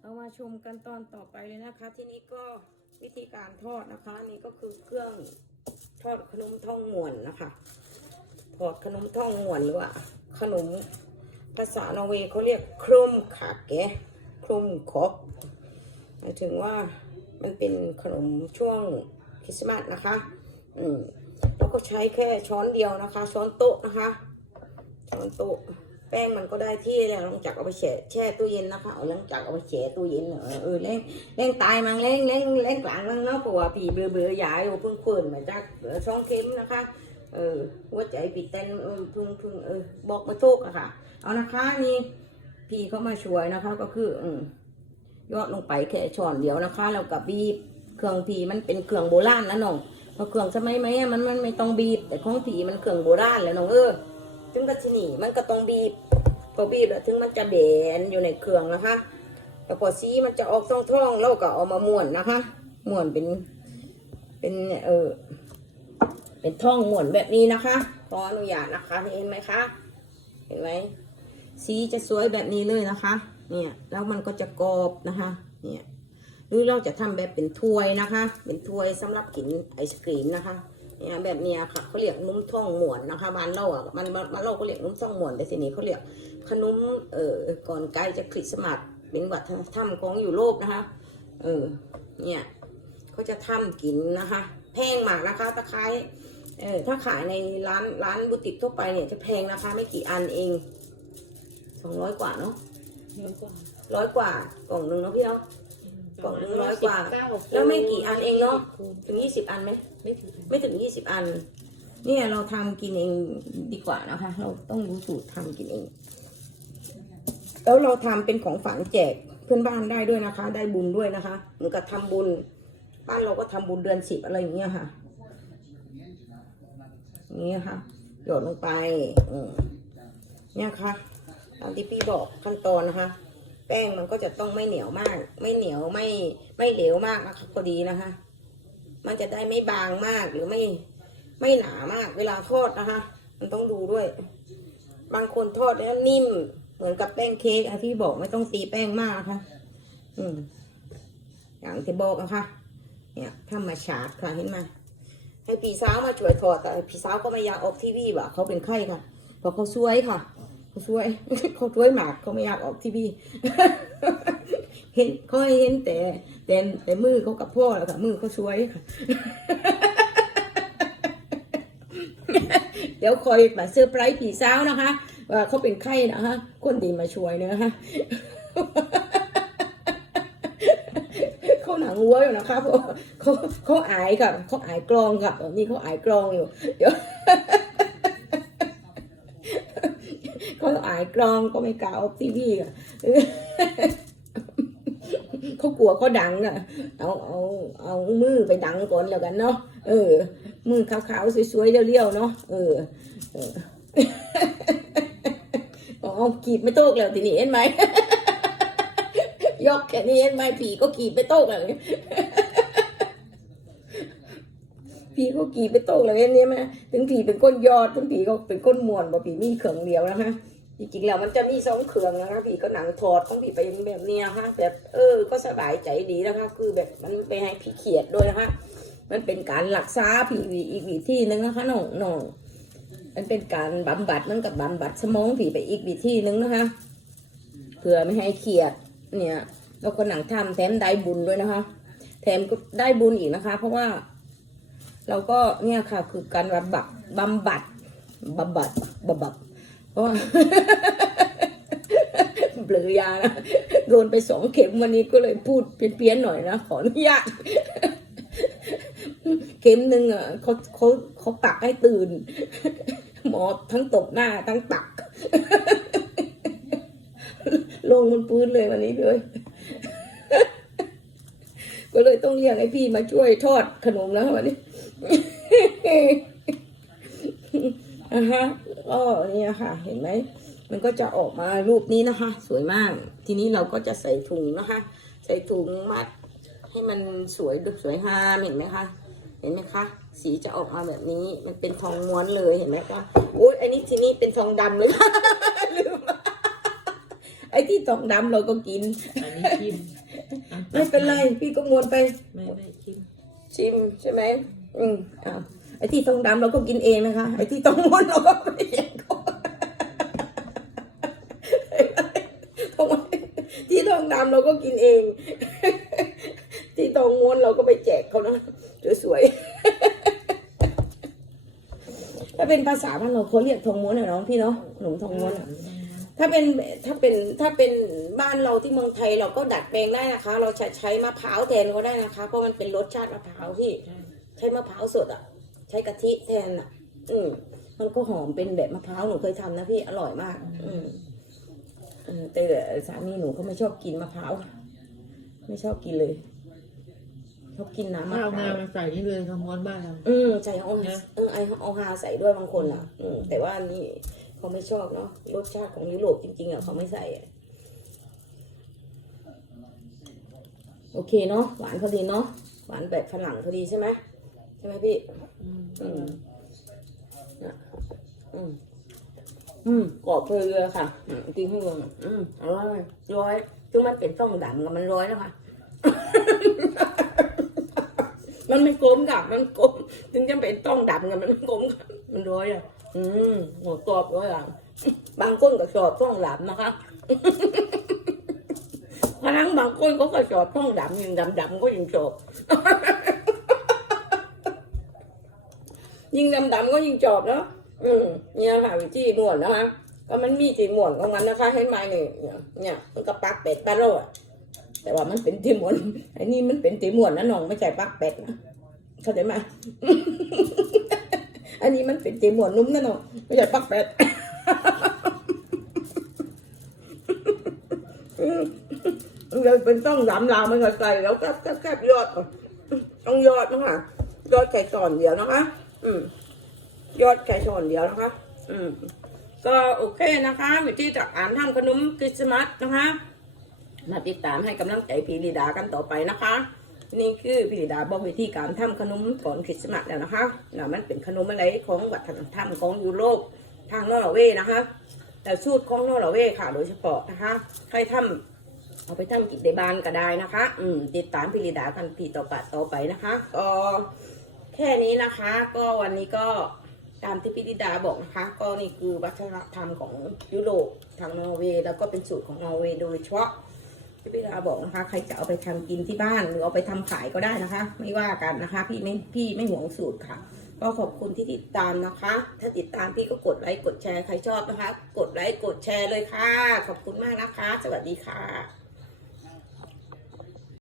เรามาชมกันตอนต่อไปเลยนะคะ ที่นี้ก็วิธีการทอดนะคะ นี่ก็คือเครื่องทอดขนมท่องหมวนนะคะทอดขนมท่องหมวนหรือว่าขนมภาษานอร์เวย์เขาเรียกครุมขาแกครุมคอกหมายถึงว่ามันเป็นขนมช่วงคริสต์มาสนะคะ อืมแล้วก็ใช้แค่ช้อนเดียวนะคะ ช้อนโต๊ะนะคะ ช้อนโต๊ะ แป้งมันก็ได้ที่แล้วหลังจากเอาไปแช่แช่ตู้เย็นนะคะเอาหลังจากเอาไปแช่ตู้เย็นเอเออเล่งเล่งตายมังเล่งเล่งเล่งกลางมังเนาะเพราะว่าผีเบื่อเบื่อหยายเพิ่งเปิดมาจากช่องเข็มนะคะเออหัวใจปีเต้นเออพึ่งพึ่งเออบอกมาโชคอะค่ะ เอานะคะนี่พี่เขามาช่วยนะคะ ก็คืออืยอดลงไปแค่ช้อนเดียวนะคะแล้วกับบีบเครื่องผีมันเป็นเครื่องโบราณนะน้องเพราะเครื่องสมัยใหมมันมันไม่ต้องบีบ แต่ของผีมันเครื่องโบราณแล้วน้องเออ ถึงกับที่นี่มันก็ต้องบีบ พอบีบแล้วถึงมันจะเบนอยู่ในเครื่องนะคะแต่พอสีมันจะออกท่องๆเราก็เอามาม้วนนะคะม้วนเป็น เป็นเออเป็นท่องม้วนแบบนี้นะคะขออนุญาตนะคะเห็นไหมคะ เห็นไหมสีจะสวยแบบนี้เลยนะคะ เนี่ยแล้วมันก็จะกรอบนะคะ เนี่ยหรือเราจะทำแบบเป็นถ้วยนะคะ เป็นถ้วยสำหรับกินไอศกรีมนะคะ เนี่ยแบบเนี้ยค่ะเขาเรียกนุ่มท่องหมวนนะคะบ้านเราอะมันมันมันเราก็เรียกนุ่มท่องหมวนแต่ทีนี้เขาเรียกขนมเอ่อก่อนใกล้จะคริสต์มาสเป็นวัฒนธรรมของยุโรปนะคะ เออเนี่ยเขาจะทำกินนะคะ แพงมากนะคะตะไคร้เออถ้าขายในร้านร้านบุติกทั่วไปเนี่ยจะแพงนะคะไม่กี่อันเองสองร้อยกว่าเนาะเยอะกว่าร้อยกว่ากล่องหนึ่งเนาะพี่เนาะกล่องหนึ่งร้อยกว่าสิบเแล้วไม่กี่อันเองเนาะถึงยี่สิบอันไหม ไม่ถึงไม่ถึงยี่สิบอัน เนี่ยเราทำกินเองดีกว่านะคะ เราต้องรู้สูตรทำกินเอง แล้วเราทำเป็นของฝันแจกเพื่อนบ้านได้ด้วยนะคะ ได้บุญด้วยนะคะเหมือนกับทำบุญ บ้านเราก็ทำบุญเดือนสิบอะไรอย่างเงี้ยค่ะอย่ค่ะหยดลงไปเนี่ยค่ะตามที่พี่บอกขั้นตอนนะคะ แป้งมันก็จะต้องไม่เหนียวมาก ไม่เหนียวไม่ไม่เหลวมากนะคะพอดีนะคะ มันจะได้ไม่บางมากหรือไม่ไม่หนามาก เวลาทอดนะคะมันต้องดูด้วย บางคนทอดแล้วนิ่ม เหมือนกับแป้งเค้กอะที่บอกไม่ต้องตีแป้งมากนะคะอืม อย่างที่บอกนะคะเนี่ยธรรมชาติค่ะเห็นไหมให้พี่สาวมาช่วยทอดแต่พี่สาวก็ไม่อยากออกทีวีว่ะเขาเป็นไข้ค่ะเพราะเขาช่วยค่ะเขาช่วยเขาช่วยหมากเขาไม่อยากออกทีวี เห็นเขาให้เห็นแต่แต่แต่มือเขากับพ่อแล้วค่ะมือเขาช่วยค่ะ เดี๋ยวคอยมาเซอร์ไพรส์ผีสาวนะคะ ว่าเขาเป็นไข้นะคะคนดีมาช่วยเนอะคะเขาหนังวัวอยู่นะคะเพราะเขาเขาอายค่ะเขาอายกลองค่ะนี่เขาอายกลองอยู่ เดี๋ยวเขาอายกลองก็ไม่กล้าออกทีวีอะเขา กลัวเขาดังอะ เอาเอาเอามือไปดังก่อนแล้วกันเนาะเออ มือขาวๆสวยๆเรียวๆเนาะเออเอออ๋อกีบไม่โตกแล้วทีนี้เห็นไหมยกแค่นี้เห็นไหมผีก็กีบไม่โตกแล้วผีก็กีบไม่โตกแล้วเห็นนี้ไหมถึงผีเป็นก้นยอดถึงผีก็เป็นก้นมวนบ่ผีมีเขื่องเดียวนะคะ จริงๆแล้วมันจะมีสองเขื่องนะคะผีก็หนังถอดของผีไปแบบเนี้ยค่ะแบบเออ ก็สบายใจดีนะคะ คือแบบมันไปให้ผีเขียดด้วยนะคะ มันเป็นการรักษาผีอีกวิธีหนึ่งนะคะน้องน้องมันเป็นการบำบัดมันกับบำบัดสมองผีไปอีกวิธีหนึ่งนะคะเพื่อไม่ให้เครียดเนี่ยแล้วก็หนังทำแถมได้บุญด้วยนะคะ แถมก็ได้บุญอีกนะคะ เพราะว่า เราก็เนี่ยค่ะคือการบำบัดบำบัดบำบัดบำบัด ราะว่าเบลอยานะโดนไปสองเข็มวันนี้ก็เลยพูดเพี้ยนๆหน่อยนะขออนุญาตเข็มหนึ่งอะเขาเขาเขาปักให้ตื่น หมอทั้งตบหน้าทั้งปัก ลงบนพื้นเลยวันนี้เลย ก็เลยต้องเรียกให้พี่มาช่วยทอดขนมแล้ววันนี้ อะฮะก็เนี่ยค่ะ เห็นไหม มันก็จะออกมารูปนี้นะคะ สวยมาก ทีนี้เราก็จะใส่ถุงนะคะ ใส่ถุงมัด ให้มันสวยดูสวยงามเห็นไหมคะ เห็นไหมคะ สีจะออกมาแบบนี้ มันเป็นทองม้วนเลยเห็นไหมคะโอ้ยอันนี้ทีนี้เป็นทองดำเลยลืมไอ้ที่ตองดำเราก็กิน อันนี้ชิมอะไม่เป็นไร พี่ก็มวนไป ไม่ไม่ชิม ชิมใช่ไหมอืมอ้าว ไอ้ที่ตองดำเราก็กินเองนะคะ ไอ้ที่ตองม้วนเราก็ไม่แยกเขาที่ตองดำเราก็กินเอง ที่ตองม้วนเราก็ไปแจกเขานะสวยๆถ้าเป็นภาษาบ้านเราเขาเรียกทองม้วนอะน้องพี่เนาะขนมทองม้วนถ้าเป็นถ้าเป็นถ้าเป็นบ้านเราที่เมืองไทยเราก็ดัดแปลงได้นะคะ เราใช้ใช้มะพร้าวแทนก็ได้นะคะ เพราะมันเป็นรสชาติมะพร้าวพี่ใช่ใช้มะพร้าวสดอะ ใช้กะทิแทนอะ อืมมันก็หอมเป็นแบบมะพร้าวหนูเคยทำนะพี่อร่อยมาก อืมเออแต่สามีหนูก็ไม่ชอบกินมะพร้าวไม่ชอบกินเลยชอบกินน้ำมะข้าวพงาร้าวมาใส่นี่เลยทำม้วนบ้านเราอืมใส่เอานะเออไอเอาฮาใส่ด้วยบางคนอะ อืมแต่ว่านี่เขาไม่ชอบเนาะรสชาติของยุโรปจริง ๆอะเขาไม่ใส่อะโอเคเนาะหวานพอดีเนาะหวานแบบฝรั่งพอดีใช่ไหม ใช่ไหมพี่อืมอืมนะอืมอืมกรอบเพลเลยค่ะอืมกินให้ลงอะอืมอร่อยร้อยถึงมันเป็นต้องดำกับมันร้อยแล้วค่ะ มันไม่กลมกับมันกลมถึงจะเป็นต้องดำกับมันไม่กลมกับมันร้อยอะ อืมหัวกรอบร้อยอะบางคนก็ชอบต้องดำนะคะพลังบางคนก็ก็ชอบต้องดำยิ่งดำดำๆก็ยิ่งชอบ ยิ่งดำดำๆก็ยิ่งจอบเนาะอืมเนี่ยค่ะวิธีม้วนนะคะก็มันมีจีม้วนของมันนะคะให้มาเนี่ยเนี่ยเนี่ยมันก็ปักเป็ดปลาโรดแต่ว่ามันเป็นจีม้วนไอ้นี่มันเป็นจีม้วนนะน้องไม่ใช่ปักเป็ดนะเข้าใจไหมอันนี้มันเป็นจีม้วนนุ่มนะน้องไม่ใช่ปักเป็ดมันเลยเป็นต้องดำลาวมันก็ใส่แล้วก็แคบยอดต้องยอดนะคะยอดไก่ก่อนเดียวนะคะ อืมยอดไก่ชนเดียวนะคะ อืมก็โอเคนะคะวิธีจากอ่านทำขนมคริสต์มาสนะคะมาติดตามให้กำลังใจพี่ลีดากันต่อไปนะคะ นี่คือพี่ลีดาบอกวิธีการทำขนมก่อนคริสต์มาสแล้วนะคะนะมันเป็นขนมอะไรของวัฒนธรรมของยุโรปทางนอร์เวย์นะคะ แต่สูตรของนอร์เวย์ค่ะ โดยเฉพาะนะคะ ใครทำเอาไปทำกิจในบ้านก็ได้นะคะ อืมติดตามพี่ลีดากันพี่ต่อไปต่อไปนะคะก็ แค่นี้นะคะ ก็วันนี้ก็ตามที่พี่ดิดาบอกนะคะ ก็นี่คือวัฒนธรรมของยุโรปทางนอร์เวย์แล้วก็เป็นสูตรของนอร์เวย์โดยเฉพาะที่พี่ดิดาบอกนะคะ ใครจะเอาไปทำกินที่บ้านหรือเอาไปทำขายก็ได้นะคะ ไม่ว่ากันนะคะ พี่ไม่พี่ไม่หวงสูตรค่ะ ก็ขอบคุณที่ติดตามนะคะ ถ้าติดตามพี่ก็กดไลค์กดแชร์ใครชอบนะคะ กดไลค์กดแชร์เลยค่ะ ขอบคุณมากนะคะ สวัสดีค่ะ